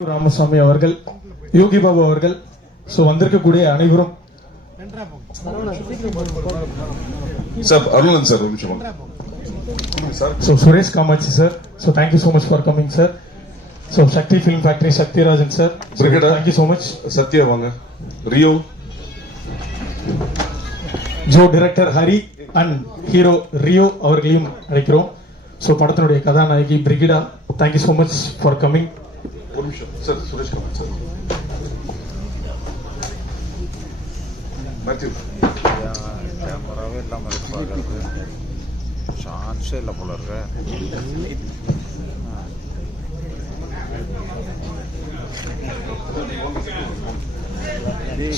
ராமசாமி அவர்கள் யோகி பாபு அவர்கள் ஸோ வந்திருக்கக்கூடிய அனைவரும். சார் அருணன் சார் ஒரு நிமிஷம். So Suresh Kamatchi sir so thank you so much for coming sir so Sakthi film factory Sakthirajan sir Brigadier. Thank you so much Sathya வாங்க. Rio Jo director Hari and hero Rio அவர்களையும் அழைக்கிறோம். So படத்தினுடைய கதாநாயகி Brigida thank you so much for coming ஒரு நிமிஷம். Sir Suresh Kamal sir. Matthew. கேமராவே இல்லாமல் இருக்கு பார்க்கறது சான்ஸே இல்லை போல இருக்கு.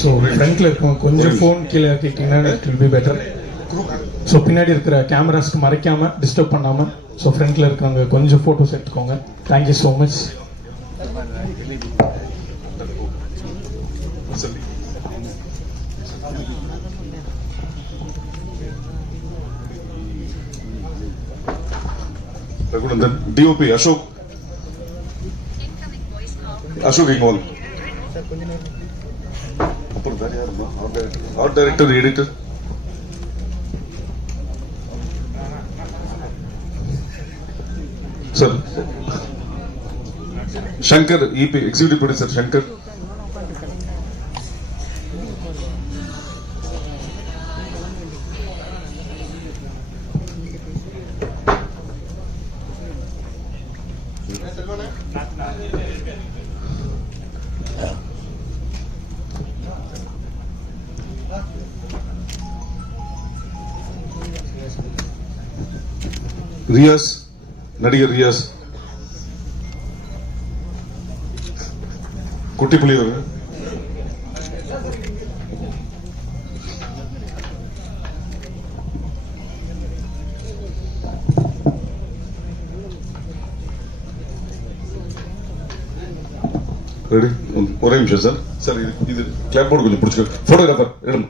ஸோ ஃப்ரண்ட்ல இருக்கவங்க கொஞ்சம் ஃபோன் கீழே இறக்கிட்டீங்கன்னா it will be better so பின்னாடி இருக்கிற கேமராஸ்க்கு மறைக்காம டிஸ்டர்ப் பண்ணாம ஸோ ஃப்ரண்ட்ல இருக்கிறவங்க கொஞ்சம் ஃபோட்டோஸ் எடுத்துக்கோங்க. Thank you so much sir Raghunandan DOP Ashok Ashok இங்க வாங்க அப்புறம் வேற Shankar executive producer Shankar. Riyas Nadiyar Riyas producer Shankar Riyas Kutty புலிவர் ready ஒரே நிமிஷம் சார் சார் இது இது கிளாப் போர்டு கொஞ்சம் பிடிச்சிக்க போட்டோகிராஃபர் எடுங்க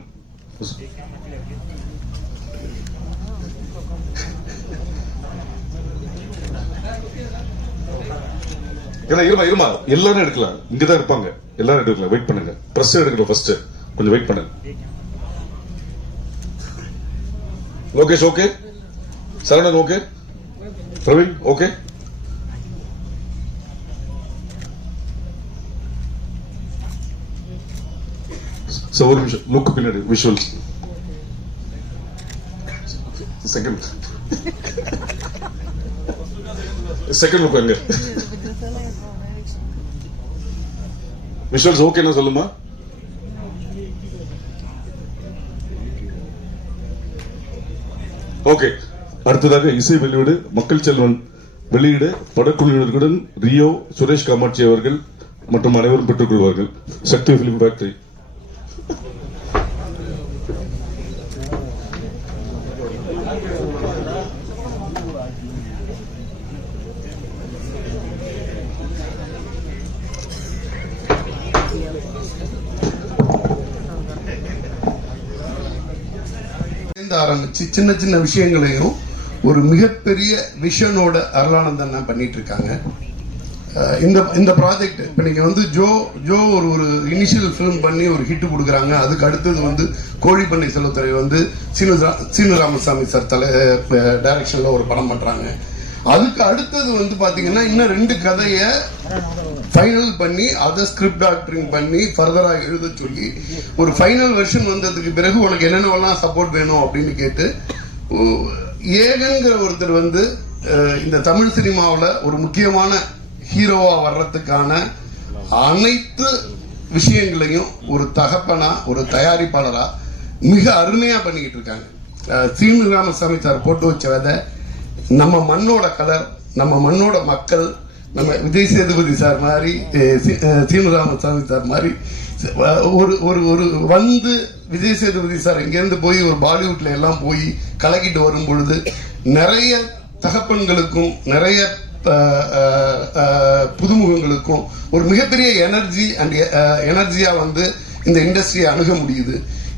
ஏன்னா இருமா இருமா எல்லாரும் எடுக்கலாம். இங்கதான் இருப்பாங்க. எல்லாரும் எடுக்கலாம். வெயிட் பண்ணுங்க. பிரஸ் எடுக்கணும் ஃபர்ஸ்ட் கொஞ்சம் வெயிட் பண்ணுங்க. Lokesh okay Saravanan okay Praveen okay sir ஒரு நிமிஷம். லுக் பின்னாடி விஷுவல்ஸ் செகண்ட் செகண்ட் லுக் எங்க விஷுவல்ஸ் ஓகேனா சொல்லுமா ஓகே அடுத்ததாக இசை வெளியீடு மக்கள் செல்வன் வெளியீடு படக்குழுவினர்களுடன் ரியோ சுரேஷ் காமாட்சி அவர்கள் மற்றும் அனைவரும் பெற்றுக் கொள்வார்கள் சக்தி பிலிம் ஃபேக்டரி ஆரம்பித்து ஆரம்பிச்சு சின்ன சின்ன விஷயங்களையும் ஒரு மிகப்பெரிய விஷனோட அருளானந்தன் பண்ணிட்டு இருக்காங்க இந்த இந்த ப்ராஜெக்ட் இப்போ நீங்கள் வந்து ஜோ ஜோ ஒரு ஒரு இனிஷியல் ஃபிலிம் பண்ணி ஒரு ஹிட் கொடுக்குறாங்க. அதுக்கு அடுத்தது வந்து கோழிப்பண்ணை செல்வத்துறை வந்து சீனு சீனு ராமசாமி சார் தலை டைரக்ஷனில் ஒரு படம் பண்ணுறாங்க அதுக்கு அடுத்தது வந்து பார்த்தீங்கன்னா இன்னும் ரெண்டு கதையை ஃபைனல் பண்ணி அதை ஸ்கிரிப்ட் டாக்டரிங் பண்ணி ஃபர்தராக எழுத சொல்லி ஒரு ஃபைனல் வெர்ஷன் வந்ததுக்கு பிறகு உனக்கு என்னென்னலாம் சப்போர்ட் வேணும் அப்படின்னு கேட்டு ஏகங்கிற ஒருத்தர் வந்து இந்த தமிழ் சினிமாவில் ஒரு முக்கியமான ஹீரோவாக வர்றதுக்கான அனைத்து விஷயங்களையும் ஒரு தகப்பனா ஒரு தயாரிப்பாளரா மிக அருமையா பண்ணிக்கிட்டு இருக்காங்க. சீனு ராமசாமி சார் போட்டு வச்ச விதை நம்ம மண்ணோட கலர் நம்ம மண்ணோட மக்கள் நம்ம விஜய் சேதுபதி சார் மாதிரி அஹ், சீ- சீனு ராமசாமி சார் மாதிரி ஒரு ஒரு ஒரு வந்து விஜய் சேதுபதி சார் இங்கேருந்து போய் ஒரு பாலிவுட்ல எல்லாம் போய் கலக்கிட்டு வரும் பொழுது நிறைய தகப்பன்களுக்கும் நிறைய புதுமுகங்களுக்கும் ஒரு மிகப்பெரிய எனர்ஜி அண்ட் எனர்ஜியா வந்து இந்த இண்டஸ்ட்ரியை அணுக முடியுது.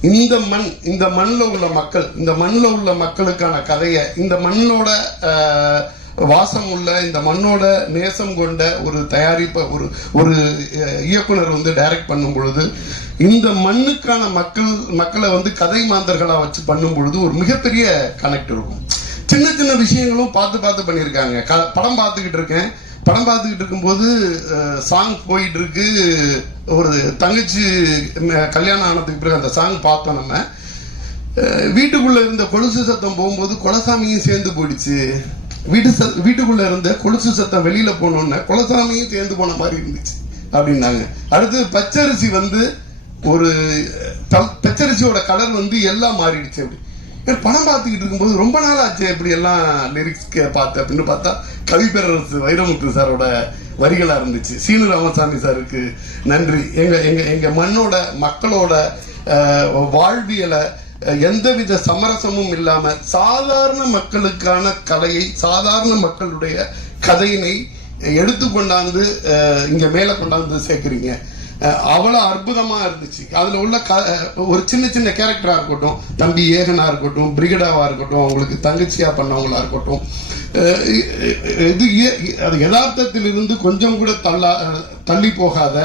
இந்த மண் இந்த மண்ணில் உள்ள மக்கள் இந்த மண்ணில் உள்ள மக்களுக்கான கதையை இந்த மண்ணோட வாசம் உள்ள இந்த மண்ணோட நேசம் கொண்ட ஒரு தயாரிப்ப ஒரு ஒரு இயக்குனர் வந்து டைரக்ட் பண்ணும் பொழுது இந்த மண்ணுக்கான மக்கள் மக்களை வந்து கதை மாந்தர்களா வச்சு பண்ணும் பொழுது ஒரு மிகப்பெரிய கனெக்ட் இருக்கும். சின்ன சின்ன விஷயங்களும் பார்த்து பார்த்து பண்ணியிருக்காங்க. க- படம் பார்த்துக்கிட்டு இருக்கேன். படம் பார்த்துக்கிட்டு இருக்கும்போது சாங் போயிட்டு இருக்கு ஒரு தங்கச்சி கல்யாணம் ஆனதுக்கு பிறகு அந்த சாங் பார்த்தோம் நம்ம. வீட்டுக்குள்ளே வீட்டுக்குள்ள இருந்த கொலுசு சத்தம் போகும்போது குலசாமியும் சேர்ந்து போயிடுச்சு. வீட்டு ச- வீட்டுக்குள்ள இருந்த கொலுசு சத்தம் வெளியில போனோன்னே குலசாமியும் சேர்ந்து போன மாதிரி இருந்துச்சு அப்படின்னாங்க. அடுத்து பச்சரிசி வந்து ஒரு பச்சரிசியோட கலர் வந்து எல்லாம் மாறிடுச்சு அப்படி. படம் பார்த்துக்கிட்டு இருக்கும்போது ரொம்ப நாள் ஆச்சு இப்படி எல்லாம் லிரிக்ஸ் பார்த்து அப்படின்னு பார்த்தா கவிப்பேரரசு வைரமுத்து சாரோட வரிகளாக இருந்துச்சு. சீனு ராமசாமி சாருக்கு நன்றி. எங்க எங்க எங்க மண்ணோட மக்களோட வாழ்வியலை எந்தவித சமரசமும் இல்லாம சாதாரண மக்களுக்கான கலையை சாதாரண மக்களுடைய கதையினை எடுத்து கொண்டாந்து இங்க மேல கொண்டாந்து சேர்க்கிறீங்க. அவ்வளோ அவ்வளவு அற்புதமா இருந்துச்சு. அதுல உள்ள க- ஒரு சின்ன சின்ன கேரக்டரா இருக்கட்டும் தம்பி ஏகனா இருக்கட்டும் பிரிகடாவா இருக்கட்டும் அவங்களுக்கு தங்கச்சியா பண்ணவங்களா இருக்கட்டும் இது அது யதார்த்தத்திலிருந்து கொஞ்சம் கூட தள்ளா தள்ளி போகாத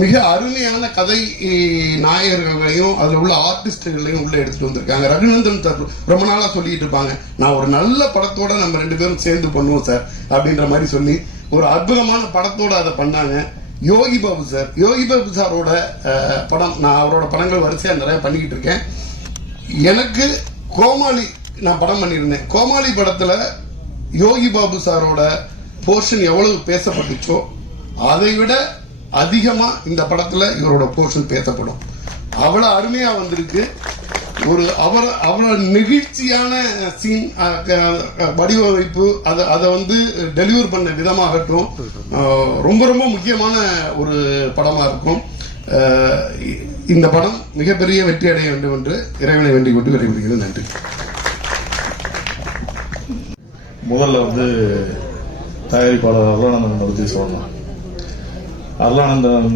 மிக அருமையான கதை நாயகர்களையும் அதில் உள்ள ஆர்டிஸ்டுகளையும் உள்ள எடுத்துட்டு வந்திருக்காங்க. ரகுநந்தன் சார் ரொம்ப நாளாக சொல்லிட்டு இருப்பாங்க. நான் ஒரு நல்ல படத்தோட நம்ம ரெண்டு பேரும் சேர்ந்து பண்ணுவோம் சார் அப்படின்ற மாதிரி சொல்லி ஒரு அற்புதமான படத்தோட அதை பண்ணாங்க. யோகி பாபு சார். யோகி பாபு சாரோட படம் நான் அவரோட படங்கள் வரிசையாக நிறைய பண்ணிக்கிட்டு இருக்கேன். எனக்கு கோமாளி நான் படம் பண்ணியிருந்தேன். கோமாளி படத்தில் யோகி பாபு சாரோட போர்ஷன் எவ்வளவு பேசப்பட்டுச்சோ அதை விட அதிகமா இந்த படத்துல இவரோட போர்ஷன் பேசப்படும். அவ்வளவு அருமையா வந்திருக்கு. ஒரு அவர் அவரோட நெகிழ்ச்சியான சீன் வடிவமைப்பு அதை அதை வந்து டெலிவர் பண்ண விதமாகட்டும் ரொம்ப ரொம்ப முக்கியமான ஒரு படமா இருக்கும். இந்த படம் மிகப்பெரிய வெற்றி அடைய வேண்டும் என்று இறைவனை வேண்டிக் கொண்டு விரைவிடுகிறேன் நன்றி. முதல்ல வந்து தயாரிப்பாளர் அருளானந்தன் பற்றி சொல்லலாம். அருளானந்தன்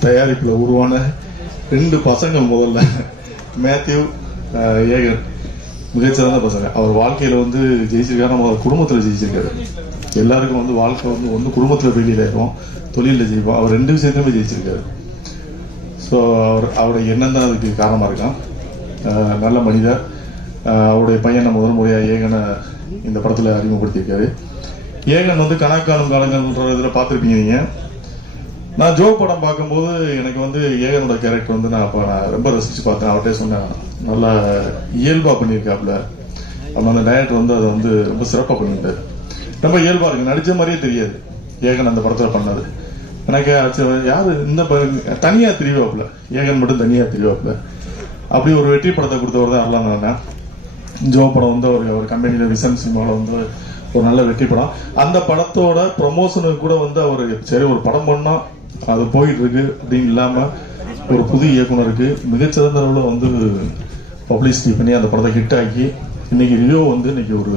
தயாரிப்பில் உருவான ரெண்டு பசங்க முதல்ல. மேத்யூ அஹ், ஏகன். மிகச்சிறந்த பசங்க. அவர் வாழ்க்கையில் வந்து ஜெயிச்சிருக்காரு. நம்ம குடும்பத்தில் ஜெயிச்சிருக்காரு. எல்லாருக்கும் வந்து வாழ்க்கை வந்து ஒன்று குடும்பத்தில் ஃபெயிலியர் இருக்கும் தொழிலில் ஜெயிப்போம். அவர் ரெண்டு விஷயத்துலையுமே ஜெயிச்சிருக்காரு. ஸோ அவர் அவருடைய எண்ணம் தான் அதுக்கு காரணமாக இருக்கான். நல்ல மனிதர். அவருடைய பையனை முதல் முறையாக ஏகனை இந்த படத்தில் அறிமுகப்படுத்தியிருக்காரு. ஏகன் வந்து கணக்கானும் காலங்கள்ன்ற இதில் பார்த்துருப்பீங்க நீங்கள் நான் ஜோ படம் பார்க்கும்போது எனக்கு வந்து ஏகனோட கேரக்டர் வந்து நான் அப்போ நான் ரொம்ப ரசித்து பார்த்தேன். அவர்கிட்ட சொன்னேன் நல்லா இயல்பாக பண்ணியிருக்காப்புல. அப்போ அந்த டைரக்டர் வந்து அதை வந்து ரொம்ப சிறப்பாக பண்ணிட்டார் ரொம்ப இயல்பாக இருக்கு. நடித்த மாதிரியே தெரியாது. ஏகன் அந்த படத்தில் பண்ணது. எனக்கு யார் இந்த தனியாக தெரியவாப்புல ஏகன் மட்டும் தனியாக தெரியவாப்புல அப்படி ஒரு வெற்றி படத்தை கொடுத்தவர் தான் அருளான் நான் ஜோ படம் வந்து ஒரு ஒரு கம்பெனியில் விசன் சினிமாவில் வந்து ஒரு நல்ல வெற்றி படம். அந்த படத்தோட ப்ரொமோஷனுக்கு கூட வந்து அவர் சரி ஒரு படம் பண்ணால் அது போயிட்டு இருக்கு அப்படின்னு இல்லாம ஒரு புது இயக்குனருக்கு மிகச்சிறந்த அளவில் வந்து பப்ளிசிட்டி பண்ணி அந்த படத்தை ஹிட் ஆக்கி இன்னைக்கு ரியோ வந்து இன்னைக்கு ஒரு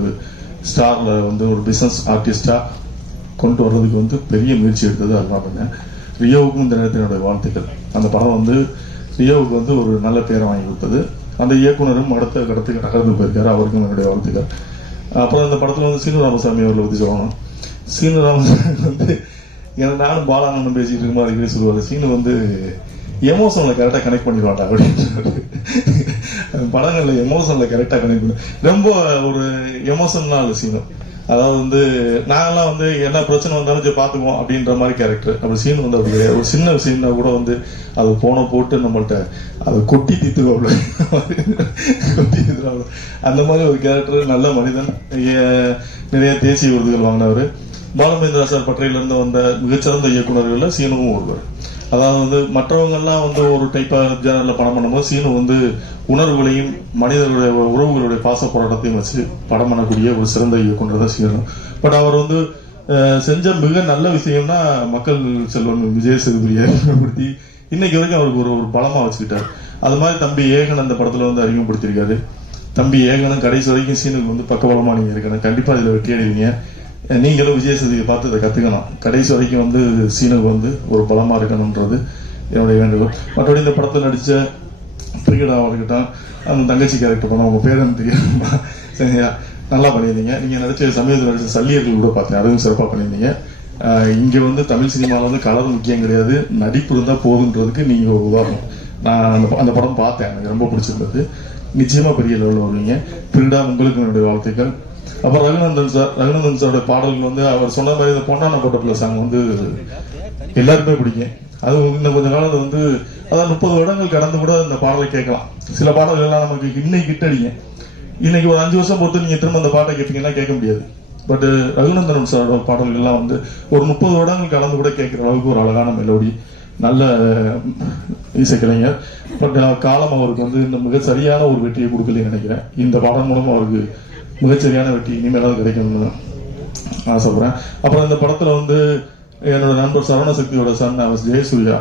ஸ்டாரில் வந்து ஒரு பிசினஸ் ஆர்டிஸ்டா கொண்டு வர்றதுக்கு வந்து பெரிய முயற்சி எடுத்தது அருளாமண்ண ரியோவுக்கும் இந்த நேரத்தில் என்னுடைய வாழ்த்துக்கள். அந்த படம் வந்து ரியோவுக்கு வந்து ஒரு நல்ல பேரை வாங்கி கொடுத்தது. அந்த இயக்குனரும் அடுத்த கடத்துக்கு நகர்ந்து போயிருக்காரு. அவருக்கும் என்னுடைய வாழ்த்துக்கள். அப்புறம் அந்த படத்தில் வந்து சீனு ராமசாமி அவர்களை பற்றி சொல்லணும். சீனு ராமசாமி வந்து எனக்கு நானும் பாலானந்தம் பேசிட்டு இருக்க மாதிரி அடிக்கடி சொல்லுவாரு சீனு வந்து எமோஷனில் கரெக்டாக கனெக்ட் பண்ணிடுவாடா அப்படின்னு படங்களில் எமோஷனில் கரெக்டாக கனெக்ட் பண்ணி ரொம்ப ஒரு எமோஷனல் சீனு. அதாவது வந்து நாங்கெல்லாம் வந்து என்ன பிரச்சனை வந்தாலும் சரி பார்த்துக்குவோம் அப்படின்ற மாதிரி கேரக்டர் அப்படி சீன் வந்து அப்படி கிடையாது. ஒரு சின்ன சீன்னா கூட வந்து அது போன போட்டு நம்மள்ட்ட அதை கொட்டி தீத்துவாப்ல கொட்டி தீத்துவாப்ல அந்த மாதிரி ஒரு கேரக்டர் நல்ல மனிதன். நிறைய தேசிய விருதுகள் வாங்கினவர். பாலமேந்திரா சார் பட்டறையிலிருந்து வந்த மிகச்சிறந்த இயக்குநர்களில் சீனுவும் ஒருவர். அதாவது வந்து மற்றவங்கெல்லாம் வந்து ஒரு டைப்பாக ஜேனல்ல படம் பண்ணும்போது சீனு வந்து உணர்வுகளையும் மனிதர்களுடைய உறவுகளுடைய பாச போராட்டத்தையும் வச்சு படம் பண்ணக்கூடிய ஒரு சிறந்த இயக்குனர் தான் சீனு. பட் அவர் வந்து செஞ்ச மிக நல்ல விஷயம்னா மக்கள் செல்வன் விஜய் சேதுபதியை அறிமுகப்படுத்தி இன்னைக்கு வரைக்கும் அவருக்கு ஒரு ஒரு பலமாக வச்சுக்கிட்டார். அது மாதிரி தம்பி ஏகன் அந்த படத்தில் வந்து அறிமுகப்படுத்தியிருக்காரு. தம்பி ஏகனும் கடைசி வரைக்கும் சீனுக்கு வந்து பக்கபலமாக நீங்கள் இருக்கணும். கண்டிப்பாக இதில் வெற்றி அடைவீங்க நீங்களும் விஜய் சேதுபதியை பார்த்து இதை கற்றுக்கணும் கடைசி வரைக்கும் வந்து சீனுக்கு வந்து ஒரு பலமாக இருக்கணுன்றது என்னுடைய வேண்டுகோள். மற்றபடி இந்த படத்தில் நடித்த பிரிகடாவாக இருக்கட்டும் அந்த தங்கச்சி கேரக்டர் பண்ண உங்கள் பேர் எனக்கு தெரியாம சரியா? நல்லா பண்ணியிருந்தீங்க. நீங்கள் நடித்த சமயத்தில் நடித்த சல்லியர்கள் கூட பார்த்தேன். அதுவும் சிறப்பாக பண்ணியிருந்தீங்க. இங்கே வந்து தமிழ் சினிமாவில் வந்து கலர் முக்கியம் கிடையாது. நடிப்பு இருந்தால் போதுன்றதுக்கு நீங்கள் ஒரு உதாரணம். நான் அந்த ப- அந்த படம் பார்த்தேன். எனக்கு ரொம்ப பிடிச்சிருந்தது. நிச்சயமாக பெரிய லெவலில் வருவீங்க. பிரிடா உங்களுக்கு என்னுடைய வாழ்த்துக்கள். அப்புறம் ரகுநந்தன் சார் ரகுநந்தன் சாரோட பாடல்கள் வந்து அவர் சொன்ன மாதிரி இந்த பொன்னான பிளஸ் சாங் வந்து எல்லாருக்குமே பிடிக்கும். அது இன்னும் கொஞ்ச காலம் வந்து அதான் முப்பது வருடங்கள் கடந்து கூட இந்த பாடலை கேட்கலாம். சில பாடல்கள் எல்லாம் நமக்கு இன்னைக்கு கிட்ட அடிக்கும் இன்னைக்கு ஒரு அஞ்சு வருஷம் பொறுத்து நீங்க திரும்ப அந்த பாட்டை கேட்டீங்கன்னா கேட்க முடியாது. பட் ரகுநந்தன் சாரோட பாடல்கள்லாம் வந்து ஒரு முப்பது வருடங்கள் கடந்து கூட கேட்கிற அளவுக்கு ஒரு அழகான மெலோடி நல்ல இசைக்கலைஞர். பட் காலம் அவருக்கு வந்து இந்த மிக சரியான ஒரு வெற்றியை கொடுக்கலன்னு நினைக்கிறேன். இந்த பாடம் மூலம் அவருக்கு மிகச்சரியான வெற்றி இனிமேலாவது கிடைக்கணும்னு ஆசைப்படுறேன். அப்புறம் இந்த படத்துல வந்து என்னோட நண்பர் சரவணசக்தியோட சன் அவர் ஜெயசூர்யா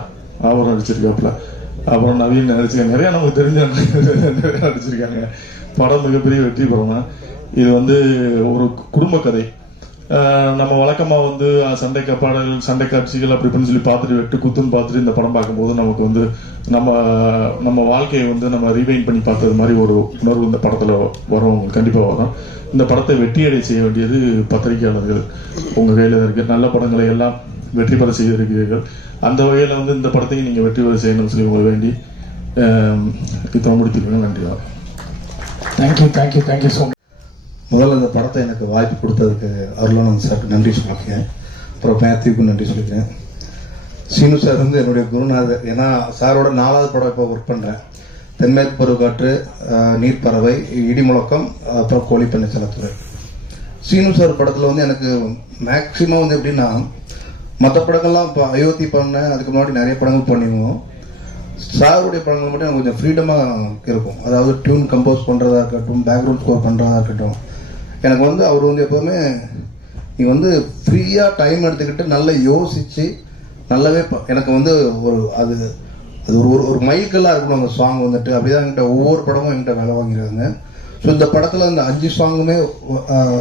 அவர் நடிச்சிருக்காப்புல. அப்புறம் நவீன் நடிச்சிருக்காங்க. நிறைய நமக்கு தெரிஞ்ச நிறைய நடிச்சிருக்காங்க. படம் மிகப்பெரிய வெற்றி படம் தான் இது வந்து ஒரு குடும்ப கதை. நம்ம வழக்கமா வந்து சண்டை பாடல் சண்டை காட்சிகள் அப்படி இப்படின்னு சொல்லி பார்த்துட்டு வெட்டு குத்துன்னு பார்த்துட்டு இந்த படம் பார்க்கும்போது நமக்கு வந்து நம்ம நம்ம வாழ்க்கையை வந்து நம்ம ரீவைன் பண்ணி பார்த்தது மாதிரி ஒரு உணர்வு இந்த படத்துல வரும் கண்டிப்பா வரும். இந்த படத்தை வெற்றியடை செய்ய வேண்டியது பத்திரிகையாளர்கள். உங்க கையில இருக்கு. நல்ல படங்களை எல்லாம் வெற்றி பெற செய்திருக்கிறீர்கள். அந்த வகையில வந்து இந்த படத்தையும் நீங்க வெற்றி பெற செய்யணும்னு சொல்லி உங்களை வேண்டி ஆஹ், இத்தனை நன்றி. வணக்கம். Thank you thank you thank you so much முதல்ல இந்த படத்தை எனக்கு வாய்ப்பு கொடுத்ததுக்கு அருளானந்த் சாருக்கு நன்றி சொல்லிக்கிறேன். அப்புறம் மேத்யூக்கும் நன்றி சொல்லிக்கிறேன். சீனு சார் வந்து என்னுடைய குருநாதர். ஏன்னா சாரோட நாலாவது படம் இப்போ ஒர்க் பண்ணுறேன் தென்மேற்கு பருவக்காற்று நீர்ப்பறவை இடி முழக்கம் அப்புறம் கோழிப்பண்ணை செலத்துறை சீனு சார் படத்தில் வந்து எனக்கு மேக்சிமம் வந்து எப்படின்னா மற்ற படங்கள்லாம் இப்போ அயோத்தி பண்ணேன். அதுக்கு முன்னாடி நிறைய படங்கள் பண்ணிடுவோம் சாருடைய படங்கள் மட்டும் எனக்கு கொஞ்சம் ஃப்ரீடமாக இருக்கும். அதாவது டியூன் கம்போஸ் பண்ணுறதா இருக்கட்டும் பேக்ரவுண்ட் ஸ்கோர் பண்ணுறதா இருக்கட்டும். எனக்கு வந்து அவர் வந்து எப்போவுமே நீ வந்து ஃப்ரீயாக டைம் எடுத்துக்கிட்டு நல்லா யோசித்து நல்லாவே ப- எனக்கு வந்து ஒரு அது அது ஒரு ஒரு- ஒரு மைல்கல்லாக இருக்கணும் அந்த சாங் வந்துட்டு. அப்படிதான் என்கிட்ட ஒவ்வொரு படமும் என்கிட்ட வேலை வாங்கிடுறாங்க ஸோ இந்த படத்தில் அந்த அஞ்சு சாங்குமே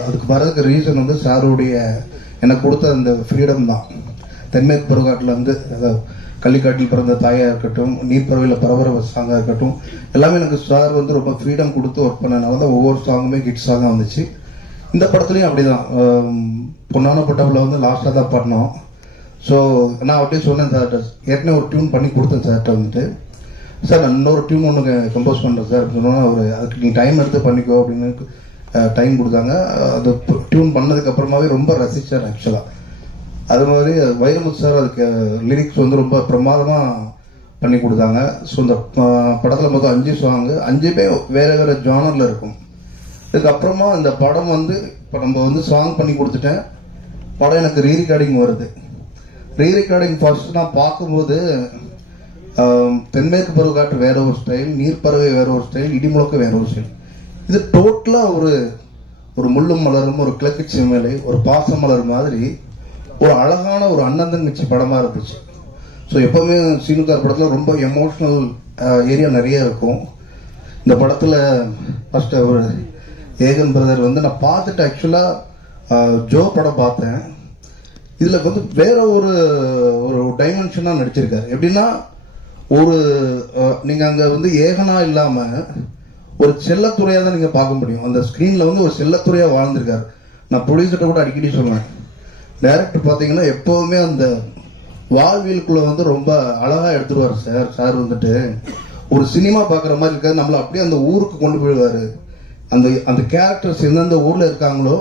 அதுக்கு வரதுக்கு ரீசன் வந்து சாருடைய எனக்கு கொடுத்த அந்த ஃப்ரீடம் தான். தென்மேற்கு பருவக்காட்டில் வந்து அதாவது கள்ளிக்காட்டில் பிறந்த தாயாக இருக்கட்டும் நீர்ப்பறவையில் பரபரவ சாங்காக இருக்கட்டும் எல்லாமே எனக்கு சார் வந்து ரொம்ப ஃப்ரீடம் கொடுத்து ஒர்க் பண்ணனால தான் ஒவ்வொரு சாங்குமே ஹிட் சாங்காக வந்துச்சு. இந்த படத்துலையும் அப்படிதான். பொன்னான பட்டவில் வந்து லாஸ்ட்டாக தான் பண்ணோம். ஸோ நான் அப்படியே சொன்னேன் சார் ஏற்கனவே ஒரு டியூன் பண்ணி கொடுத்தேன் சார்கிட்ட வந்துட்டு. சார் நான் இன்னொரு டியூன் ஒன்று கம்போஸ் பண்ணுறேன் சார் அப்படின்னு சொன்னோன்னா அவர் அதுக்கு நீங்கள் டைம் எடுத்து பண்ணிக்கோ அப்படின்னு டைம் கொடுத்தாங்க. அது டியூன் பண்ணதுக்கப்புறமாவே ரொம்ப ரசித்தார் ஆக்சுவலாக அது மாதிரி வைரமுத்து சார் அதுக்கு லிரிக்ஸ் வந்து ரொம்ப பிரமாதமாக பண்ணி கொடுத்தாங்க. ஸோ இந்த படத்தில் மொத்தம் அஞ்சு சாங்கு அஞ்சுமே வேறு வேறு ஜானரில் இருக்கும். இதுக்கப்புறமா இந்த படம் வந்து இப்போ நம்ம வந்து சாங் பண்ணி கொடுத்துட்டேன். படம் எனக்கு ரீ ரெக்கார்டிங் வருது. ரீ ரெக்கார்டிங் ஃபர்ஸ்ட் நான் பார்க்கும்போது தென்மேற்கு பருவக்காற்று வேற ஒரு ஸ்டைல் நீர்ப்பறவை வேற ஒரு ஸ்டைல் இடிமுழக்க வேற ஒரு ஸ்டைல் இது டோட்டலாக ஒரு ஒரு முள்ளும் மலரும் ஒரு கிழக்கு சிமலை ஒரு பாச மலர் மாதிரி ஒரு அழகான ஒரு அண்ணன் தங்கச்சி படமாக இருந்துச்சு. ஸோ எப்போவுமே சீனுக்கார் படத்தில் ரொம்ப எமோஷ்னல் ஏரியா நிறைய இருக்கும். இந்த படத்தில் ஃபஸ்ட்டு ஒரு ஏகன் பிரதர் வந்து நான் பார்த்துட்டு ஆக்சுவலாக ஜோ படம் பார்த்தேன். இதில் வந்து வேற ஒரு ஒரு டைமென்ஷனாக நடிச்சிருக்காரு. எப்படின்னா ஒரு நீங்கள் அங்கே வந்து ஏகனா இல்லாமல் ஒரு செல்லத்துறையாக தான் நீங்கள் பார்க்க முடியும். அந்த ஸ்க்ரீனில் வந்து ஒரு செல்லத்துறையாக வாழ்ந்திருக்காரு. நான் ப்ரொடியூசர்கிட்ட கூட அடிக்கடி சொல்லுவேன். டேரக்டர் பார்த்தீங்கன்னா எப்போவுமே அந்த வாழ்வியலுக்குள்ளே வந்து ரொம்ப அழகாக எடுத்துருவார் சார். சார் வந்துட்டு ஒரு சினிமா பார்க்குற மாதிரி இருக்காது நம்மளை அப்படியே அந்த ஊருக்கு கொண்டு போயிடுவாரு. அந்த அந்த கேரக்டர்ஸ் எந்தெந்த ஊரில் இருக்காங்களோ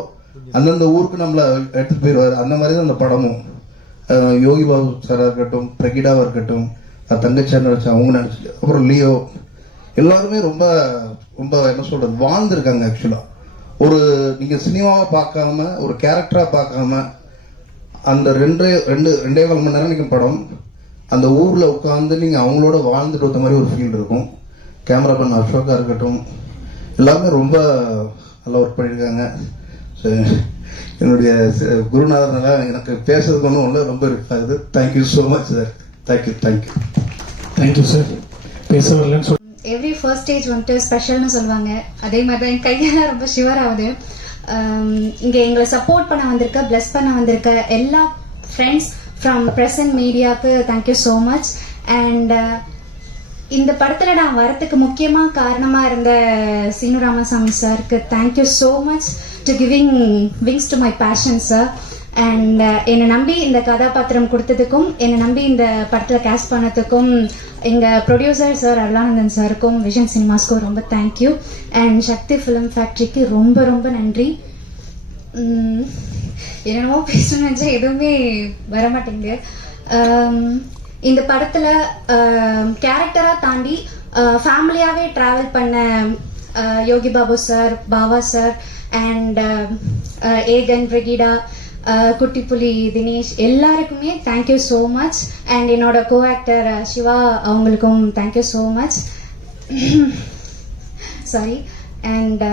அந்தந்த ஊருக்கு நம்மளை எடுத்துகிட்டு போயிடுவாரு அந்த மாதிரி தான் அந்த படமும். யோகி பாபு சாராக இருக்கட்டும் பிரகிடாவாக இருக்கட்டும் தங்கச்சார் நடிச்ச அவங்க நடிச்சு அப்புறம் லியோ. எல்லாருமே ரொம்ப ரொம்ப என்ன சொல்கிறது வாழ்ந்துருக்காங்க ஆக்சுவலாக ஒரு நீங்கள் சினிமாவை பார்க்காம ஒரு கேரக்டராக பார்க்காம அந்த ரெண்டே ரெண்டு ரெண்டே கால் மணி நேரம் நிற்கும் படம் அந்த ஊரில் உட்காந்து நீங்கள் அவங்களோட வாழ்ந்துட்டு வந்த மாதிரி ஒரு ஃபீல் இருக்கும். கேமராமேன் அசோக்காக இருக்கட்டும் எல்லாமே ரொம்ப நல்லா ஒர்க் பண்ணியிருக்காங்க. என்னுடைய குருநாதனால எனக்கு பேசுறதுக்கு ஒன்றும் ஒன்றும் ரொம்ப இருக்காது. Thank you so much sir thank you thank you thank you sir பேச வரலன்னு சொல்லி எவ்ரி ஃபர்ஸ்ட் ஸ்டேஜ் வந்துட்டு ஸ்பெஷல்னு சொல்லுவாங்க. அதே மாதிரி தான் என் கையெல்லாம் ரொம்ப ஷிவர் ஆகுது இங்கே எங்களை சப்போர்ட் பண்ண வந்திருக்க ப்ளஸ் பண்ண வந்திருக்க எல்லா ஃப்ரெண்ட்ஸ் ஃப்ரம் ப்ரெசன்ட் மீடியாவுக்கு thank you so much and இந்த படத்தில் நான் வரத்துக்கு முக்கியமாக காரணமாக இருந்த சீனு ராமசாமி சாருக்கு thank you so much to giving wings to my passion sir and என்னை நம்பி இந்த கதாபாத்திரம் கொடுத்ததுக்கும் என்னை நம்பி இந்த படத்தில் கேஸ்ட் பண்ணதுக்கும் எங்கள் ப்ரொடியூசர் சார் அருளானந்தன் சாருக்கும் விஷன் சினிமாஸ்க்கும் ரொம்ப தேங்க்யூ அண்ட் சக்தி ஃபிலிம் ஃபேக்ட்ரிக்கு ரொம்ப ரொம்ப நன்றி. என்னென்னமோ பேசணும்னு நினச்சா எதுவுமே வர மாட்டேங்குது um, இந்த படத்தில் கேரக்டராக தாண்டி ஃபேமிலியாகவே ட்ராவல் பண்ண Yogi Babu sir Bava sir and Egan Brigida Kuttipuli Dinesh எல்லாருக்குமே தேங்க்யூ ஸோ மச் அண்ட் என்னோட கோ ஆக்டர் சிவா அவங்களுக்கும் thank you so much sorry and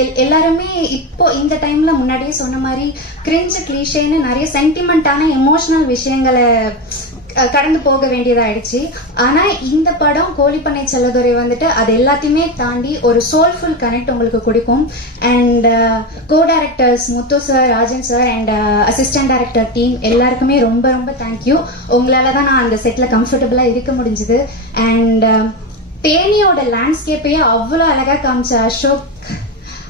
L எல்லாருமே இப்போ இந்த டைம்ல முன்னாடியே சொன்ன மாதிரி கிரிஞ்சு கிளீஷேன்னு நிறைய சென்டிமெண்ட்டான எமோஷனல் விஷயங்களை கடந்து போக வேண்டியதாயிடுச்சு. ஆனா இந்த படம் கோழிப்பண்ணை செல்லதுரை வந்துட்டு அது எல்லாத்தையுமே தாண்டி ஒரு சோல்ஃபுல் கனெக்ட் உங்களுக்கு கொடுக்கும். And co directors Muthu sir Rajan sir and assistant director team எல்லாருக்குமே ரொம்ப ரொம்ப தேங்க்யூ உங்களால தான் நான் அந்த செட்ல கம்ஃபர்டபுளா இருக்க முடிஞ்சுது. அண்ட் தேனியோட லேண்ட்ஸ்கேப்பையே அவ்வளோ அழகா காமிச்ச அசோக்.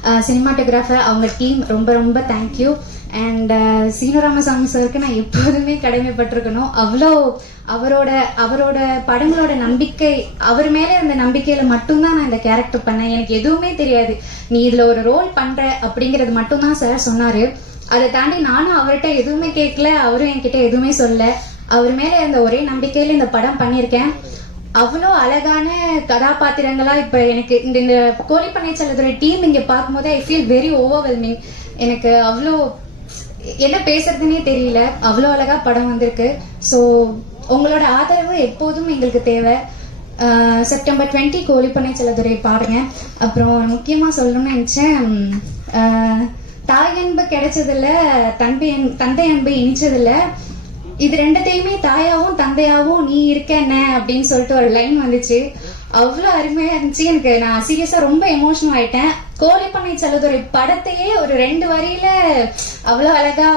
சினிமாட்டோகிராஃபர் அவங்க டீம் ரொம்ப ரொம்ப தேங்க்யூ அண்ட் சீனுராமசாமி சாருக்கு நான் எப்போதுமே கடமைப்பட்டிருக்கணும். அவ்வளோ அவரோட அவரோட படங்களோட நம்பிக்கை அவர் மேலே இருந்த நம்பிக்கையில மட்டும்தான் நான் இந்த கேரக்டர் பண்ணேன். எனக்கு எதுவுமே தெரியாது. நீ இதில் ஒரு ரோல் பண்ற அப்படிங்கிறது மட்டும்தான் சார் சொன்னாரு. அதை தாண்டி நானும் அவர்கிட்ட எதுவுமே கேட்கல. அவரும் என்கிட்ட எதுவுமே சொல்லல. அவர் மேலே இருந்த ஒரே நம்பிக்கையில இந்த படம் பண்ணியிருக்கேன். அவ்வளோ அழகான கதாபாத்திரங்களா இப்ப எனக்கு இந்த இந்த கோழிப்பண்ணை செல்லதுரை டீம் இங்க பார்க்கும்போது ஐ ஃபீல் வெரி ஓவர்வெல்மிங் எனக்கு அவ்வளோ என்ன பேசுறதுன்னே தெரியல. அவ்வளோ அழகா படம் வந்திருக்கு. ஸோ உங்களோட ஆதரவு எப்போதும் எங்களுக்கு தேவை. செப்டம்பர் டுவெண்ட்டி கோழிப்பண்ணை செல்லதுரை பாருங்க அப்புறம் முக்கியமாக சொல்லணும்னு நினைச்சேன் தாய் அன்பு கிடைச்சதில்ல தம்பி தந்தை அன்பு இனிச்சதில்லை இது ரெண்டத்தையுமே தாயாவும் தந்தையாவும் நீ இருக்க என்ன அப்படின்னு சொல்லிட்டு ஒரு லைன் வந்துச்சு. அவ்வளோ அருமையா இருந்துச்சு. எனக்கு நான் சீரியஸா ரொம்ப எமோஷனல் ஆயிட்டேன். கோழிப்பண்ணை செல்லதுரை படத்தையே ஒரு ரெண்டு வரியில அவ்வளோ அழகா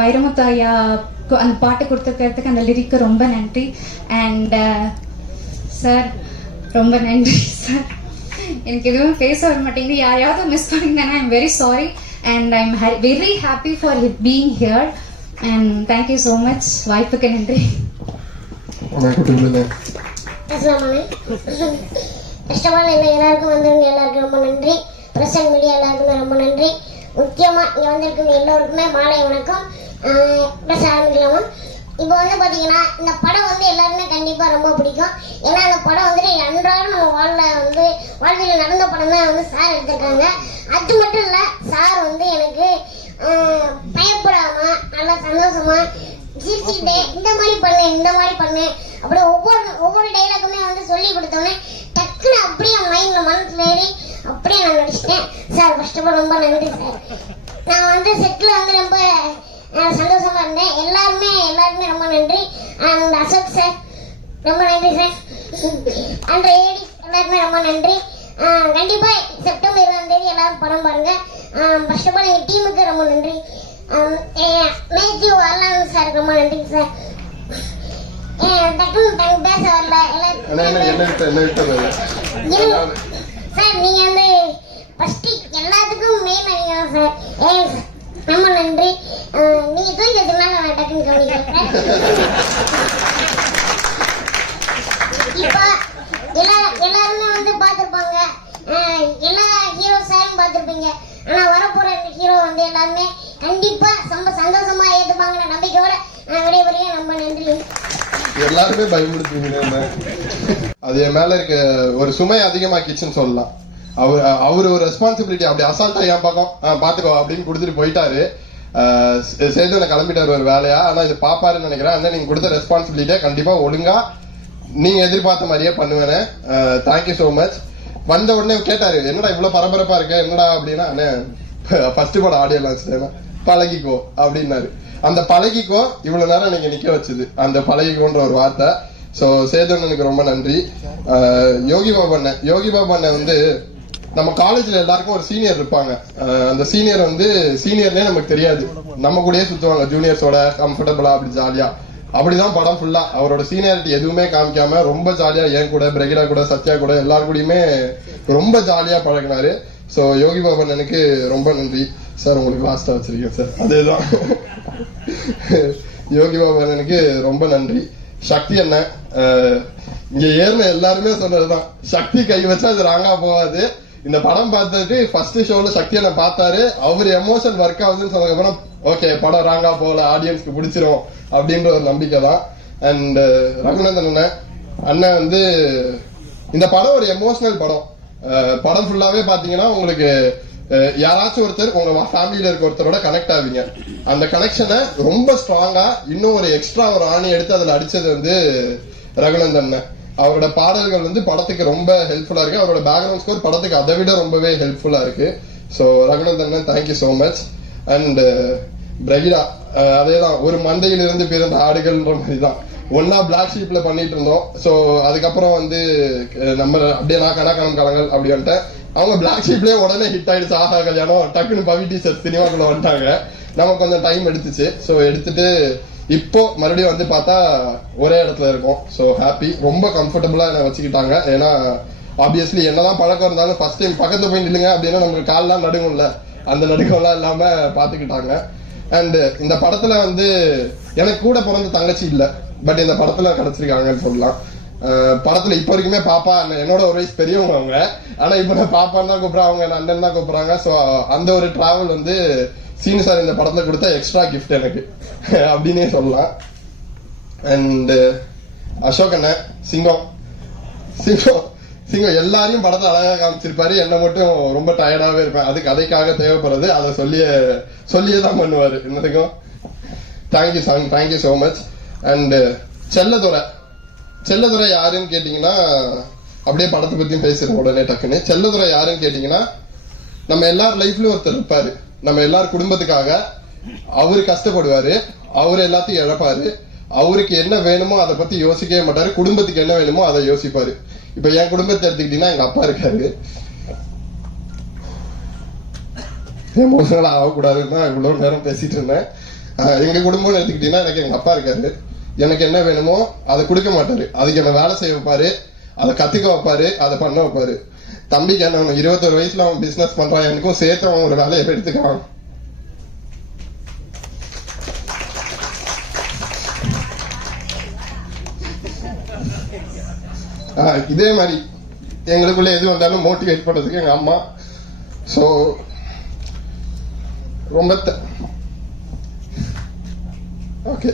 வைரமுத்து ஐயா அந்த பாட்டு கொடுத்துருக்கிறதுக்கு அந்த லிரிக்கு ரொம்ப நன்றி. அண்ட் சார் ரொம்ப நன்றி சார் எனக்கு எதுவும் பேச வர மாட்டேங்குது. யாரையாவது மிஸ் பண்ணிங்கன்னா I'm very sorry and I'm very happy for being here and thank you so much வாய்ப்புக்கு நன்றி. பேசலாமாண்ணே கஷ்டமான இல்லை எல்லாருக்கும் வந்தவங்க எல்லாருக்கும் ரொம்ப நன்றி. பிரஸ் அண்ட் மீடியா எல்லாருக்குமே ரொம்ப நன்றி. முக்கியமாக இங்கே வந்திருக்கும் எல்லோருக்குமே மாலை வணக்கம். பேச ஆரம்பிக்கலாமா இப்போ வந்து பார்த்தீங்கன்னா இந்த படம் வந்து எல்லாருமே கண்டிப்பாக ரொம்ப பிடிக்கும். ஏன்னா இந்த படம் வந்துட்டு அன்றாடம் நம்ம வாழ்ல வந்து வாழ்வியல் நடந்த படம் தான் வந்து சார் எடுத்திருக்காங்க. அது மட்டும் இல்லை சார் வந்து எனக்கு பயப்படாம நல்லா சந்தோஷமா சிரிச்சுட்டு இந்த மாதிரி பண்ணு இந்த மாதிரி பண்ணு. அப்படி ஒவ்வொரு ஒவ்வொரு டைலாக்குமே வந்து சொல்லி கொடுத்தோன்னே டக்குன்னு அப்படியே மைண்ட்ல மனசுல ஏறி அப்படியே நான் நடிச்சிட்டேன். சார் ஃபர்ஸ்ட் ஆஃப் ரொம்ப நன்றி சார் நான் வந்து செட்டில் வந்து ரொம்ப சந்தோஷமா இருந்தேன். எல்லாருமே எல்லாருமே ரொம்ப நன்றி. அண்ட் அசோக் சார் ரொம்ப நன்றி சார் அண்ட் ஏடி எல்லாருமே ரொம்ப நன்றி. அஹ், கண்டிப்பா செப்டம்பர் இருபதாம் தேதி எல்லாரும் படம் பாருங்க. ஃபர்ஸ்ட் ஆஃப் ஆல் எங்க டீமுக்கு ரொம்ப நன்றி. மேத்யூ வரலான்னு சார் ரொம்ப நன்றி சார் டக்குன்னு டக்கு பேச வரல எல்லாம் சார் நீங்க வந்து ஃபர்ஸ்ட் எல்லாத்துக்கும் மெயின் நீங்க தான் சார் ஏன் ரொம்ப நன்றி. அஹ், நீங்க தூக்கி வச்சதுனால நான் டக்குன்னு கவனிக்கிறேன் இப்போ எல்லா எல்லாருமே வந்து பார்த்துருப்பாங்க. எல்லா ஹீரோ சாரும் பார்த்துருப்பீங்க. ஆனா வரப்போற ஹீரோ வந்து எல்லாருமே. கண்டிப்பா ரொம்ப சந்தோஷமா ஏத்துப்பாங்கன்ற நம்பிக்கையோட நான் விடைபெறுகிறேன். ரொம்ப நன்றி. எல்லாருமே பயமுடுத்துவீங்க அது என் மேல இருக்க ஒரு சுமை அதிகமாக்கிச்சுன்னு சொல்லலாம். அவர் அவர் ஒரு ரெஸ்பான்சிபிலிட்டி அப்படி அசால்ட்டா என் பக்கம் பாத்துக்கோ அப்படின்னு கொடுத்துட்டு போயிட்டாரு. சேர்ந்து கிளம்பிட்டாரு ஒரு வேலையா? ஆனா இது பாப்பாருன்னு நினைக்கிறேன். அந்த நீங்க கொடுத்த ரெஸ்பான்சிபிலிட்டியா கண்டிப்பா ஒழுங்கா நீங்க எதிர்பார்த்த மாதிரியே பண்ணுவேன். தேங்க்யூ ஸோ மச் வந்த உடனே கேட்டாரு என்னடா இவ்வளவு பரபரப்பா இருக்க? என்னடா அப்படின்னா ஃபர்ஸ்ட் படம் ஆடியோ லான்ச் பழகிக்கோ அப்படின்னாரு. அந்த பழகிக்கோ இவ்வளவு நேரம் நீங்க நிக்க வச்சது. அந்த பழகிக்கோன்ற ஒரு வார்த்தை. சோ சேதனனுக்கு ரொம்ப நன்றி. யோகி பாபண்ண யோகி பாபண்ண வந்து நம்ம காலேஜ்ல எல்லாருக்கும் ஒரு சீனியர் இருப்பாங்க. அந்த சீனியர் வந்து சீனியர்னே நமக்கு தெரியாது. நம்ம கூடயே சுத்துவாங்க. ஜூனியர்ஸோட கம்ஃபர்டபுளா அப்படி ஜாலியா அப்படிதான் படம் ஃபுல்லா அவரோட சீனியாரிட்டி எதுவுமே காமிக்காம ரொம்ப ஜாலியா என் கூட பிரகிடா கூட சத்யா கூட எல்லார் கூடயுமே ரொம்ப ஜாலியா பழகினாரு. ஸோ யோகி பாபன் எனக்கு ரொம்ப நன்றி. சார் உங்களுக்கு லாஸ்ட்டாக வச்சிருக்கேன் சார் அதேதான். யோகி பாபன் எனக்கு ரொம்ப நன்றி. சக்தி என்ன இங்க ஏறின எல்லாருமே சொன்னதுதான். சக்தி கை வச்சா அது ராங்கா போகாது. இந்த படம் பார்த்துட்டு ஃபர்ஸ்ட் ஷோல சக்தியை பார்த்தாரு. அவர் எமோஷன் ஒர்க் ஆகுதுன்னு சொன்னதுக்கப்புறம் ஓகே படம் ராங்கா போகல ஆடியன்ஸ்க்கு பிடிச்சிரும் அப்படின்ற ஒரு நம்பிக்கை தான். அண்ட் uh, ரகுநந்தன் அண்ணன் அண்ணன் வந்து இந்த படம் ஒரு எமோஷனல் படம். Uh, படம் ஃபுல்லாவே பாத்தீங்கன்னா உங்களுக்கு uh, யாராச்சும் ஒருத்தர் உங்க ஃபேமிலியில இருக்க ஒருத்தரோட கனெக்ட் ஆவீங்க. அந்த கனெக்ஷனை ரொம்ப ஸ்ட்ராங்கா இன்னும் ஒரு எக்ஸ்ட்ரா ஒரு ஆணி எடுத்து அதுல அடிச்சது வந்து ரகுநந்தன் அண்ணன். அவரோட பாடல்கள் வந்து படத்துக்கு ரொம்ப ஹெல்ப்ஃபுல்லா இருக்கு. அவரோட பேக்ரவுண்ட் ஸ்கோர் படத்துக்கு அதை விட ரொம்பவே ஹெல்ப்ஃபுல்லா இருக்கு. So Raghunandan thank you so much and Brigida அதேதான் ஒரு மந்தையில் இருந்து பிறந்த ஆடுகள்ன்ற மாதிரி தான் ஒன்னா பிளாக் ஷீப்ல பண்ணிட்டு இருந்தோம். ஸோ அதுக்கப்புறம் வந்து uh, நம்ம அப்படியே நான் கணக்கணம் காலங்கள் அப்படி வந்துட்டேன். அவங்க பிளாக் ஷீப்லயே உடனே ஹிட் ஆயிடுச்சு. ஆஹா கல்யாணம். டக்குன்னு பவி டீச்சர் சினிமாக்குள்ள வந்துட்டாங்க. நமக்கு கொஞ்சம் டைம் எடுத்துச்சு. ஸோ எடுத்துட்டு இப்போ மறுபடியும் வந்து பார்த்தா ஒரே இடத்துல இருக்கும். ஸோ ஹாப்பி ரொம்ப கம்ஃபர்டபுளா என்ன வச்சுக்கிட்டாங்க. ஏன்னா ஆப்வியஸ்லி என்னதான் பழக்கம் இருந்தாலும் ஃபர்ஸ்ட் டைம் பக்கத்து போய் நில்லுங்க அப்படின்னா நமக்கு கால்லாம் நடுங்கும்ல. அந்த நடுக்கம்லாம் இல்லாம பாத்துக்கிட்டாங்க அண்ட் இந்த படத்துல வந்து எனக்கு கூட பிறந்த தங்கச்சி இல்லை. பட் இந்த படத்துல கிடைச்சிருக்காங்கன்னு சொல்லலாம். படத்துல இப்ப வரைக்குமே பாப்பா என்னோட ஒரு வயசு பெரியவங்க அவங்க. ஆனா இப்ப நான் பாப்பான்னு தான் கூப்பிடுறாங்க அவங்க அண்ணன் தான் கூப்பிடுறாங்க. ஸோ அந்த ஒரு டிராவல் வந்து சீனு சார் இந்த படத்தில் கொடுத்த எக்ஸ்ட்ரா கிஃப்ட் எனக்கு. அப்படின்னே சொல்லலாம். அண்டு அசோக் அண்ணன் சிங்கம். சிங்கம் சிங்கம் எல்லாரையும் படத்தை அழகாக காமிச்சிருப்பாரு. என்னை மட்டும் ரொம்ப டயர்டாகவே இருப்பேன். அது கதைக்காக தேவைப்படுறது. அதை சொல்லியே சொல்லியே தான் பண்ணுவாரு என்னதுக்கும் thank you song thank you so much and Chelladurai. Chelladurai யாருன்னு கேட்டிங்கன்னா அப்படியே படத்தை பற்றியும் பேசுறேன் உடனே டக்குன்னு. செல்லதுரை யாருன்னு கேட்டிங்கன்னா நம்ம எல்லார் லைஃப்லையும் ஒருத்தர் இருப்பாரு. நம்ம எல்லார் குடும்பத்துக்காக அவரு கஷ்டப்படுவாரு அவர் எல்லாத்தையும் இழப்பாரு. அவருக்கு என்ன வேணுமோ அதை பத்தி யோசிக்கவே மாட்டாரு. குடும்பத்துக்கு என்ன வேணுமோ அதை யோசிப்பாரு. இப்ப என் குடும்பத்தை எடுத்துக்கிட்டீங்கன்னா எங்க அப்பா இருக்காரு. எமோஷனல் ஆகக்கூடாதுன்னு தான் இவ்வளவு நேரம் பேசிட்டு இருந்தேன். எங்க குடும்பம்னு எடுத்துக்கிட்டீங்கன்னா எனக்கு எங்க அப்பா இருக்காரு. எனக்கு என்ன வேணுமோ அதை கொடுக்க மாட்டாரு. அதுக்கு என்ன வேலை செய்ய வைப்பாரு. அதை கத்துக்க வைப்பாரு. அதை பண்ண வைப்பாரு. தம்பிக்கு என்ன அவன் இருபத்தொரு வயசுல அவன் பிசினஸ் பண்றான் எனக்கும் சேர்த்து அவன் ஒரு வேலையை எடுத்துக்கிறான். இதே மாதிரி எங்களுக்குள்ள எது வந்தாலும் மோட்டிவேட் பண்றதுக்கு எங்க அம்மா. ஸோ ரொம்ப ஓகே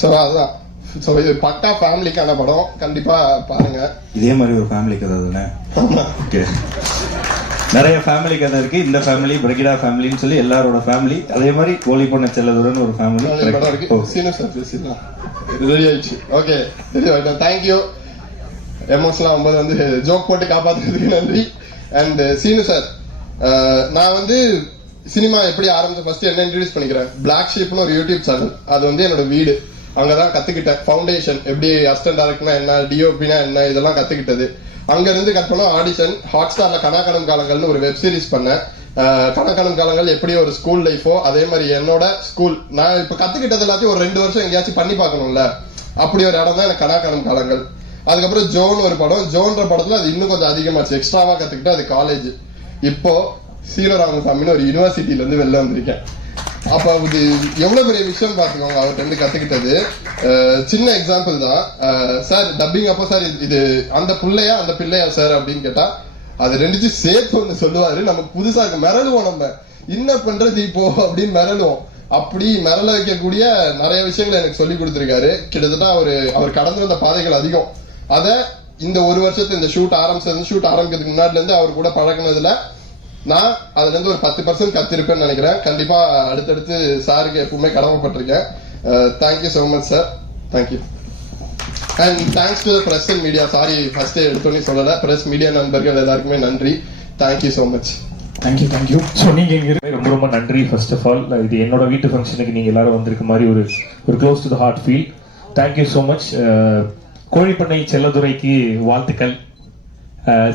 ஸோ அதான். ஸோ இது பக்கா ஃபேமிலிக்கான படம். கண்டிப்பா பாருங்க. இதே மாதிரி ஒரு ஃபேமிலி கதை ஓகே. நிறைய ஃபேமிலி கதை இருக்கு. இந்த ஃபேமிலி பிரகிடா ஃபேமிலின்னு சொல்லி எல்லாரோட ஃபேமிலி அதே மாதிரி கோழி பொண்ண செல்லதுரன் ஒரு ஃபேமிலி ரெடி ஆயிடுச்சு. ஓகே. ரெடி ஆயிட்டேன் தேங்க்யூ எமோஷனலா ஐம்பது வந்து ஜோக் போட்டு காப்பாத்துறதுக்கு நன்றி. அண்ட் சீனு சார் நான் வந்து சினிமா எப்படி ஆரம்பிச்ச ஃபர்ஸ்ட் என்ன இன்ட்ரடியூஸ் பண்ணிக்கிறேன்? பிளாக் ஷீப்னு ஒரு யூடியூப் சேனல் அது வந்து என்னோட வீடு. அங்கதான் கத்துக்கிட்டேன். ஃபவுண்டேஷன் எப்படி அசிஸ்டன்ட் டேரக்டர்னா என்ன? டிஓபினா என்ன? இதெல்லாம் கத்துக்கிட்டது. அங்கிருந்து கற்பனா ஆடிஷன் ஹாட் ஸ்டார்ல கனாகனம் காலங்கள்னு ஒரு வெப் சீரிஸ் பண்ணேன். கணக்கணம் காலங்கள் எப்படி ஒரு ஸ்கூல் லைஃபோ அதே மாதிரி என்னோட ஸ்கூல் நான் இப்ப கத்துக்கிட்டது எல்லாத்தையும் ஒரு ரெண்டு வருஷம் எங்கேயாச்சும் பண்ணி பார்க்கணும்ல. அப்படி ஒரு இடம் தான் எனக்கு கணக்கணம் காலங்கள். அதுக்கப்புறம் ஜோன் ஒரு படம். ஜோன்ற படத்துல அது இன்னும் கொஞ்சம் அதிகமாச்சு. எக்ஸ்ட்ராவா கத்துக்கிட்டு அது காலேஜ் இப்போ சீலராமசாமின்னு ஒரு யூனிவர்சிட்டில இருந்து வெளில வந்திருக்கேன். அப்ப இது எவ்வளவு பெரிய விஷயம் பாத்துக்கோங்க அவர்கிட்ட இருந்து கத்துக்கிட்டது. சின்ன எக்ஸாம்பிள் தான். சார் டப்பிங் அப்போ சார் இது அந்த பிள்ளையா அந்த பிள்ளையா சார் அப்படின்னு கேட்டா அது ரெண்டுத்தையும் சேர்த்து ஒண்ணு சொல்லுவாரு. நமக்கு புதுசா இருக்கு மிரளுவோம் நம்ம. என்ன பண்றது இப்போ அப்படின்னு மிரளுவோம். அப்படி மிரள வைக்கக்கூடிய நிறைய விஷயங்களை எனக்கு சொல்லி கொடுத்துருக்காரு. கிட்டத்தட்ட அவரு அவர் கடந்து வந்த பாதைகள் அதிகம். அத இந்த ஒரு வருஷத்து இந்த ஷூட் ஆரம்பிச்சது ஷூட் ஆரம்பிக்கிறதுக்கு முன்னாடில இருந்து அவர் கூட பழகினதுல நான் அதுல இருந்து ஒரு பத்து பர்சன்ட் கத்திருப்பேன்னு நினைக்கிறேன். கண்டிப்பா அடுத்தடுத்து சாருக்கு எப்பவுமே கடமைப்பட்டிருக்கேன். Thank you so much sir thank you and thanks to press and media sorry first எடுத்தோன்னே சொல்லல. பிரஸ் மீடியா நண்பர்கள் எல்லாருக்குமே நன்றி. Thank you so much thank you thank you so நீங்கள் இங்கே ரொம்ப ரொம்ப நன்றி ஃபர்ஸ்ட் ஆஃப் ஆல் இது என்னோட வீட்டு ஃபங்க்ஷனுக்கு நீங்கள் எல்லாரும் வந்திருக்க மாதிரி ஒரு ஒரு close to the heart feel thank you so much Kozhipannai செல்லதுரைக்கு வாழ்த்துக்கள்.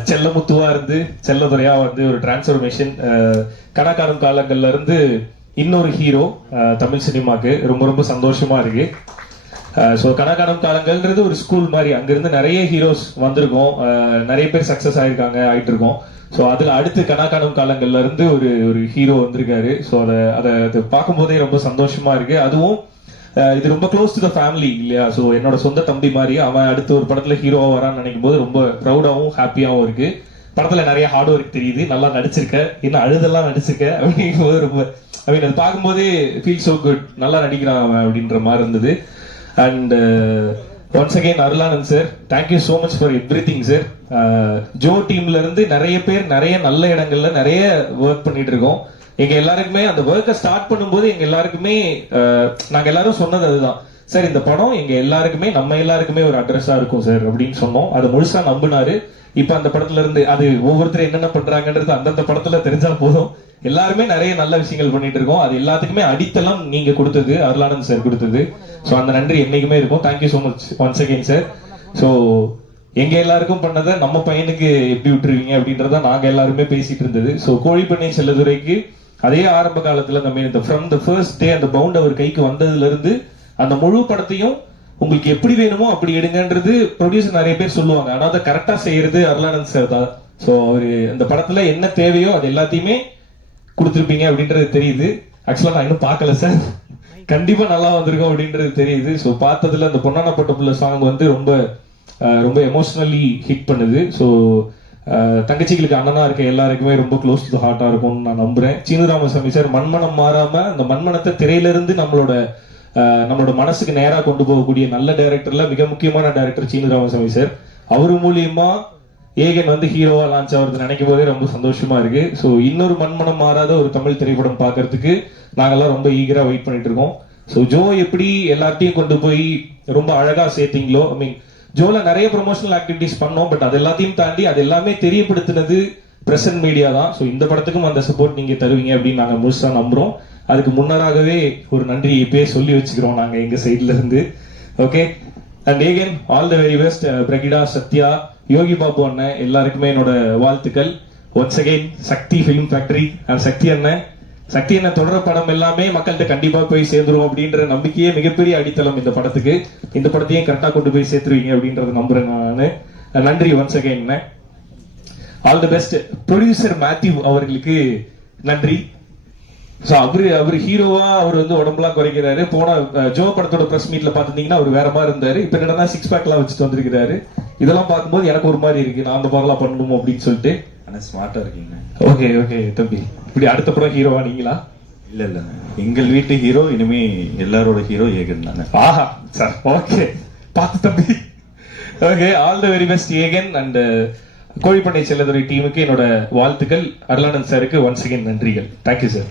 செல்லமுத்துவா இருந்து செல்லதுரையா வந்து ஒரு டிரான்ஸ்ஃபர்மேஷன் கணக்காணும் காலங்கள்ல இருந்து இன்னொரு ஹீரோ தமிழ் சினிமாக்கு. ரொம்ப ரொம்ப சந்தோஷமா இருக்கு. ஸோ கணக்கானம் காலங்கள்ன்றது ஒரு ஸ்கூல் மாதிரி. அங்கிருந்து நிறைய ஹீரோஸ் வந்திருக்கோம். நிறைய பேர் சக்சஸ் ஆயிருக்காங்க ஆயிட்டு இருக்கோம் ஸோ அதுல அடுத்து கணக்காணும் காலங்கள்ல இருந்து ஒரு ஒரு ஹீரோ வந்திருக்காரு. ஸோ அதை அதை பார்க்கும் பார்க்கும்போதே ரொம்ப சந்தோஷமா இருக்கு. அதுவும் இது ரொம்ப க்ளோஸ் டு த ஃபேமிலி இல்லையா? ஸோ என்னோட சொந்த தம்பி மாதிரி அவன் அடுத்து ஒரு படத்துல ஹீரோவா வரான்னு நினைக்கும் போது ரொம்ப ப்ரௌடாகவும் ஹாப்பியாகவும் இருக்கு. படத்துல நிறைய ஹார்ட் ஒர்க் தெரியுது. நல்லா நடிச்சிருக்க. இன்னும் அழுதெல்லாம் நடிச்சிருக்க? அப்படிங்கும்போது ரொம்ப ஐ மீன் அது பார்க்கும்போதே ஃபீல் சோ குட் நல்லா நடிக்கிறான் அவன் அப்படின்ற மாதிரி இருந்தது. And once again Arulanand sir thank you so much for everything sir Joe டீம்ல இருந்து நிறைய பேர் நிறைய நல்ல இடங்கள்ல நிறைய ஒர்க் பண்ணிட்டு இருக்கோம். எங்க எல்லாருக்குமே அந்த ஒர்க்கை ஸ்டார்ட் பண்ணும்போது எங்க எல்லாருக்குமே நாங்க எல்லாரும் சொன்னது அதுதான். சார் இந்த படம் எங்க எல்லாருக்குமே நம்ம எல்லாருக்குமே ஒரு அட்ரஸா இருக்கும் சார் அப்படின்னு சொன்னோம். அதை முழுசா நம்பினாரு. இப்ப அந்த படத்துல இருந்து அது ஒவ்வொருத்தரும் என்னென்ன பண்றாங்கன்றது அந்தந்த படத்துல தெரிஞ்சா போதும். எல்லாருமே நிறைய நல்ல விஷயங்கள் பண்ணிட்டு இருக்கோம். அது எல்லாத்துக்குமே அடித்தளம் நீங்க கொடுத்தது அருளானந்த் சார் கொடுத்தது. ஸோ அந்த நன்றி என்னைக்குமே இருக்கும். Thank you so much once again sir so எங்க எல்லாருக்கும் பண்ணதை நம்ம பையனுக்கு எப்படி விட்டுருவீங்க அப்படின்றத நாங்க எல்லாருமே பேசிட்டு இருந்தது. ஸோ கோழிப்பண்ணை செல்லதுரைக்கு அதே ஆரம்ப காலத்துல நம்ம இந்த ஃப்ரம் த ஃபர்ஸ்ட் டே அந்த பவுண்ட் அவர் கைக்கு வந்ததுல இருந்து அந்த முழு படத்தையும் உங்களுக்கு எப்படி வேணுமோ அப்படி எடுங்கன்றது ப்ரொடியூசர் நிறைய பேர் சொல்லுவாங்க. ஆனா அதை கரெக்டா செய்யறது அருளானந்த் சார் தான். ஸோ அவரு அந்த படத்துல என்ன தேவையோ அது எல்லாத்தையுமே கொடுத்துருப்பீங்க அப்படின்றது தெரியுது. ஆக்சுவலா நான் இன்னும் பார்க்கல சார் கண்டிப்பா நல்லா வந்திருக்கோம் அப்படின்றது தெரியுது. ஸோ பார்த்ததுல அந்த பொன்னான பட்டம் புள்ள சாங் வந்து ரொம்ப ரொம்ப எமோஷனலி ஹிட் பண்ணுது. ஸோ தங்கச்சிகளுக்கு அண்ணனா இருக்க எல்லாருக்குமே ரொம்ப க்ளோஸ் டு ஹார்ட்டா இருக்கும்னு நான் நம்புறேன். சீனு ராமசாமி சார் மண்மனம் மாறாம அந்த மண்மனத்தை திரையிலிருந்து நம்மளோட நம்மளோட மனசுக்கு நேரா கொண்டு போகக்கூடிய நல்ல டைரக்டர்ல மிக முக்கியமான டைரக்டர் சீனு ராமசாமி சார். அவர் மூலியமா ஏகன் வந்து ஹீரோவா லான்ச் ஆகிறது நினைக்கும் போதே ரொம்ப சந்தோஷமா இருக்கு. ஸோ இன்னொரு மண்மனம் மாறாத ஒரு தமிழ் திரைப்படம் பார்க்கறதுக்கு நாங்கெல்லாம் ரொம்ப ஈகரா வெயிட் பண்ணிட்டு இருக்கோம். ஸோ ஜோ எப்படி எல்லாத்தையும் கொண்டு போய் ரொம்ப அழகா சேர்த்தீங்களோ ஐ மீன் ஜோல நிறைய ப்ரொமோஷனல் ஆக்டிவிட்டிஸ் பண்ணோம் பட் அது எல்லாத்தையும் தாண்டி அது எல்லாமே தெரியப்படுத்தினது பிரசன்ட் மீடியா தான். ஸோ இந்த படத்துக்கும் அந்த சப்போர்ட் நீங்க தருவீங்க அப்படின்னு நாங்க முழுசா நம்புறோம். அதுக்கு முன்னராகவே ஒரு நன்றி இப்பயே சொல்லி வச்சுக்கிறோம் நாங்க எங்க சைட்ல இருந்து. Okay and Aegan all the very best Brigida Sathya Yogi Babu அண்ணன் எல்லாருக்குமே என்னோட வாழ்த்துக்கள். Once again Sakthi film factory and Sakthi அண்ணன் சக்தி தொடர் தொடர படம் எல்லாமே மக்கள்கிட்ட கண்டிப்பா போய் சேர்ந்துரும் அப்படின்ற நம்பிக்கையே மிகப்பெரிய அடித்தளம் இந்த படத்துக்கு. இந்த படத்தையும் கரெக்டா கொண்டு போய் சேர்த்துருவீங்க அப்படின்றத நம்புறேன் நானு. நன்றி once again all the best producer Mathew அவர்களுக்கு நன்றி. ஸோ அவரு அவர் ஹீரோவா அவர் வந்து உடம்புலாம் குறைக்கிறாரு. போன ஜோ படத்தோட ப்ரெஸ் மீட்ல பாத்துட்டீங்கன்னா அவர் வேற மாதிரி இருந்தாரு. இப்ப என்னன்னா சிக்ஸ் பேக் எல்லாம் வச்சுட்டு வந்திருக்கிறாரு. இதெல்லாம் பார்க்கும்போது எனக்கு ஒரு மாதிரி இருக்கு. நான் அந்த மாதிரிலாம் பண்ணணும் அப்படின்னு சொல்லிட்டு. ஆனா ஸ்மார்ட்டா இருக்கீங்க? ஓகே ஓகே தம்பி. இப்படி அடுத்த படம் ஹீரோவா நீங்களா? இல்ல இல்ல. எங்கள் வீட்டு ஹீரோ இனிமே எல்லாரோட ஹீரோ ஏகன் தானே. ஆஹா சார் ஓகே பார்த்து தம்பி. Okay all the very best Aegan. And Kozhipannai Chelladurai டீமுக்கு என்னோட வாழ்த்துக்கள். அருளானந்த் சாருக்கு ஒன்ஸ் அகைன் நன்றிகள். Thank you sir